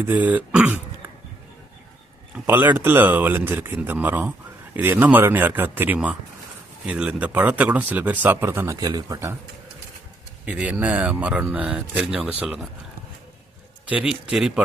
இது பல இடத்துல விளைஞ்சிருக்கு இந்த மரம். இது என்ன மரம்னு யாருக்காவது தெரியுமா? இதில் இந்த பழத்தை கூட சில பேர் சாப்பிட்றத நான் கேள்விப்பட்டேன். இது என்ன மரம்னு தெரிஞ்சவங்க சொல்லுங்கள். செரி பழம்.